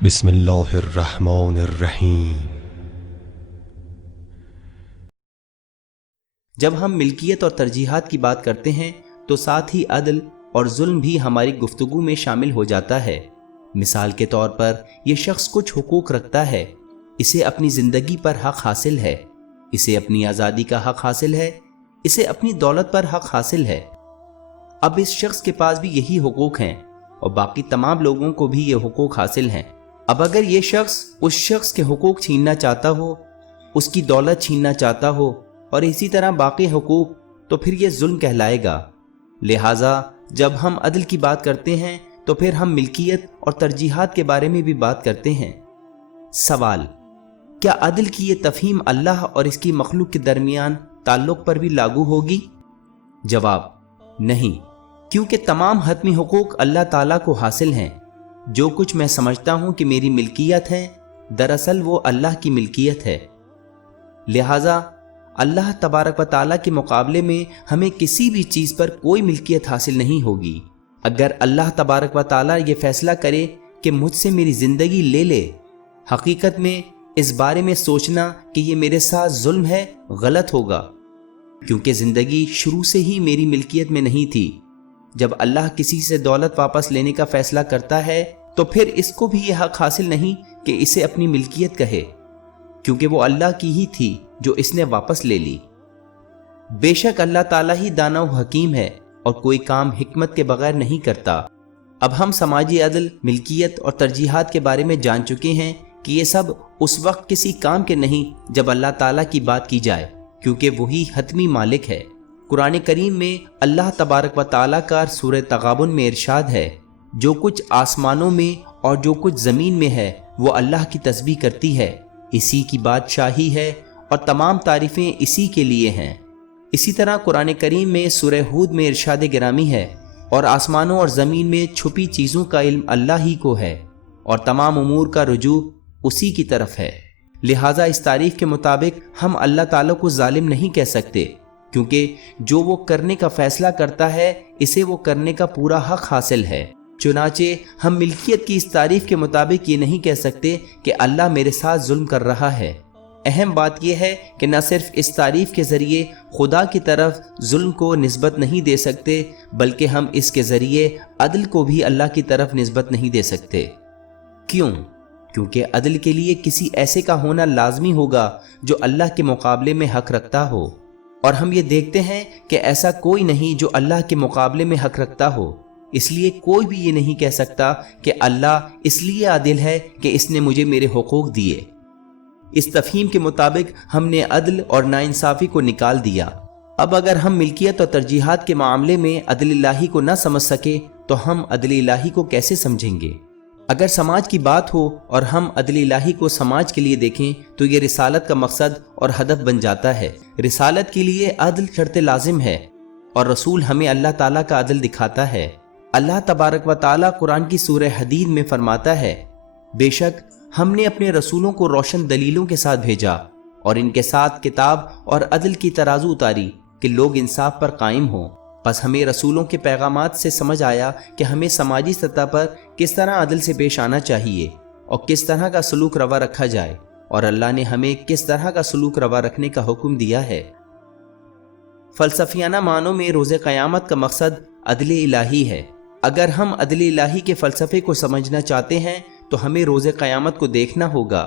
بسم اللہ الرحمن الرحیم۔ جب ہم ملکیت اور ترجیحات کی بات کرتے ہیں تو ساتھ ہی عدل اور ظلم بھی ہماری گفتگو میں شامل ہو جاتا ہے۔ مثال کے طور پر یہ شخص کچھ حقوق رکھتا ہے، اسے اپنی زندگی پر حق حاصل ہے، اسے اپنی آزادی کا حق حاصل ہے، اسے اپنی دولت پر حق حاصل ہے۔ اب اس شخص کے پاس بھی یہی حقوق ہیں اور باقی تمام لوگوں کو بھی یہ حقوق حاصل ہیں۔ اب اگر یہ شخص اس شخص کے حقوق چھیننا چاہتا ہو، اس کی دولت چھیننا چاہتا ہو اور اسی طرح باقی حقوق، تو پھر یہ ظلم کہلائے گا۔ لہٰذا جب ہم عدل کی بات کرتے ہیں تو پھر ہم ملکیت اور ترجیحات کے بارے میں بھی بات کرتے ہیں۔ سوال: کیا عدل کی یہ تفہیم اللہ اور اس کی مخلوق کے درمیان تعلق پر بھی لاگو ہوگی؟ جواب: نہیں، کیونکہ تمام حتمی حقوق اللہ تعالیٰ کو حاصل ہیں۔ جو کچھ میں سمجھتا ہوں کہ میری ملکیت ہے، دراصل وہ اللہ کی ملکیت ہے۔ لہٰذا اللہ تبارک و تعالیٰ کے مقابلے میں ہمیں کسی بھی چیز پر کوئی ملکیت حاصل نہیں ہوگی۔ اگر اللہ تبارک و تعالیٰ یہ فیصلہ کرے کہ مجھ سے میری زندگی لے لے، حقیقت میں اس بارے میں سوچنا کہ یہ میرے ساتھ ظلم ہے غلط ہوگا، کیونکہ زندگی شروع سے ہی میری ملکیت میں نہیں تھی۔ جب اللہ کسی سے دولت واپس لینے کا فیصلہ کرتا ہے تو پھر اس کو بھی یہ حق حاصل نہیں کہ اسے اپنی ملکیت کہے، کیونکہ وہ اللہ کی ہی تھی جو اس نے واپس لے لی۔ بے شک اللہ تعالیٰ ہی دانا و حکیم ہے اور کوئی کام حکمت کے بغیر نہیں کرتا۔ اب ہم سماجی عدل، ملکیت اور ترجیحات کے بارے میں جان چکے ہیں کہ یہ سب اس وقت کسی کام کے نہیں جب اللہ تعالیٰ کی بات کی جائے، کیونکہ وہی حتمی مالک ہے۔ قرآن کریم میں اللہ تبارک و تعالیٰ کا سورہ تغابن میں ارشاد ہے: جو کچھ آسمانوں میں اور جو کچھ زمین میں ہے وہ اللہ کی تسبیح کرتی ہے، اسی کی بادشاہی ہے اور تمام تعریفیں اسی کے لیے ہیں۔ اسی طرح قرآن کریم میں سورہ ہود میں ارشاد گرامی ہے: اور آسمانوں اور زمین میں چھپی چیزوں کا علم اللہ ہی کو ہے اور تمام امور کا رجوع اسی کی طرف ہے۔ لہٰذا اس تعریف کے مطابق ہم اللہ تعالیٰ کو ظالم نہیں کہہ سکتے، کیونکہ جو وہ کرنے کا فیصلہ کرتا ہے اسے وہ کرنے کا پورا حق حاصل ہے۔ چنانچہ ہم ملکیت کی اس تعریف کے مطابق یہ نہیں کہہ سکتے کہ اللہ میرے ساتھ ظلم کر رہا ہے۔ اہم بات یہ ہے کہ نہ صرف اس تعریف کے ذریعے خدا کی طرف ظلم کو نسبت نہیں دے سکتے، بلکہ ہم اس کے ذریعے عدل کو بھی اللہ کی طرف نسبت نہیں دے سکتے۔ کیوں؟ کیونکہ عدل کے لیے کسی ایسے کا ہونا لازمی ہوگا جو اللہ کے مقابلے میں حق رکھتا ہو، اور ہم یہ دیکھتے ہیں کہ ایسا کوئی نہیں جو اللہ کے مقابلے میں حق رکھتا ہو۔ اس لیے کوئی بھی یہ نہیں کہہ سکتا کہ اللہ اس لیے عادل ہے کہ اس نے مجھے میرے حقوق دیے۔ اس تفہیم کے مطابق ہم نے عدل اور ناانصافی کو نکال دیا۔ اب اگر ہم ملکیت اور ترجیحات کے معاملے میں عدل الہی کو نہ سمجھ سکے تو ہم عدل الہی کو کیسے سمجھیں گے؟ اگر سماج کی بات ہو اور ہم عدل الہی کو سماج کے لیے دیکھیں تو یہ رسالت کا مقصد اور ہدف بن جاتا ہے۔ رسالت کے لیے عدل شرط لازم ہے اور رسول ہمیں اللہ تعالیٰ کا عدل دکھاتا ہے۔ اللہ تبارک و تعالیٰ قرآن کی سورہ حدید میں فرماتا ہے: بے شک ہم نے اپنے رسولوں کو روشن دلیلوں کے ساتھ بھیجا اور ان کے ساتھ کتاب اور عدل کی ترازو اتاری کہ لوگ انصاف پر قائم ہوں۔ پس ہمیں رسولوں کے پیغامات سے سمجھ آیا کہ ہمیں سماجی سطح پر کس طرح عدل سے پیش آنا چاہیے اور کس طرح کا سلوک روا رکھا جائے، اور اللہ نے ہمیں کس طرح کا سلوک روا رکھنے کا حکم دیا ہے۔ فلسفیانہ معنوں میں روز قیامت کا مقصد عدل الہی ہے۔ اگر ہم عدل الہی کے فلسفے کو سمجھنا چاہتے ہیں تو ہمیں روز قیامت کو دیکھنا ہوگا۔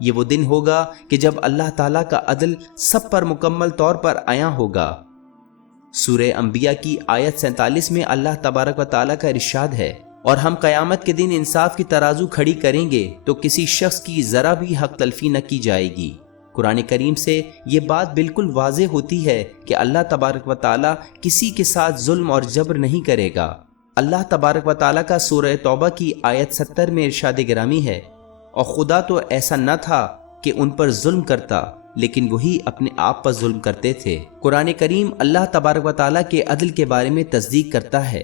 یہ وہ دن ہوگا کہ جب اللہ تعالیٰ کا عدل سب پر مکمل طور پر عیاں ہوگا۔ سورہ انبیاء کی آیت 47 میں اللہ تبارک و تعالیٰ کا ارشاد ہے: اور ہم قیامت کے دن انصاف کی ترازو کھڑی کریں گے تو کسی شخص کی ذرا بھی حق تلفی نہ کی جائے گی۔ قرآن کریم سے یہ بات بالکل واضح ہوتی ہے کہ اللہ تبارک و تعالیٰ کسی کے ساتھ ظلم اور جبر نہیں کرے گا۔ اللہ تبارک و تعالیٰ کا سورہ توبہ کی آیت 70 میں ارشاد گرامی ہے: اور خدا تو ایسا نہ تھا کہ ان پر ظلم کرتا، لیکن وہی اپنے آپ پر ظلم کرتے تھے۔ قرآن کریم اللہ تبارک و تعالیٰ کے عدل کے بارے میں تصدیق کرتا ہے۔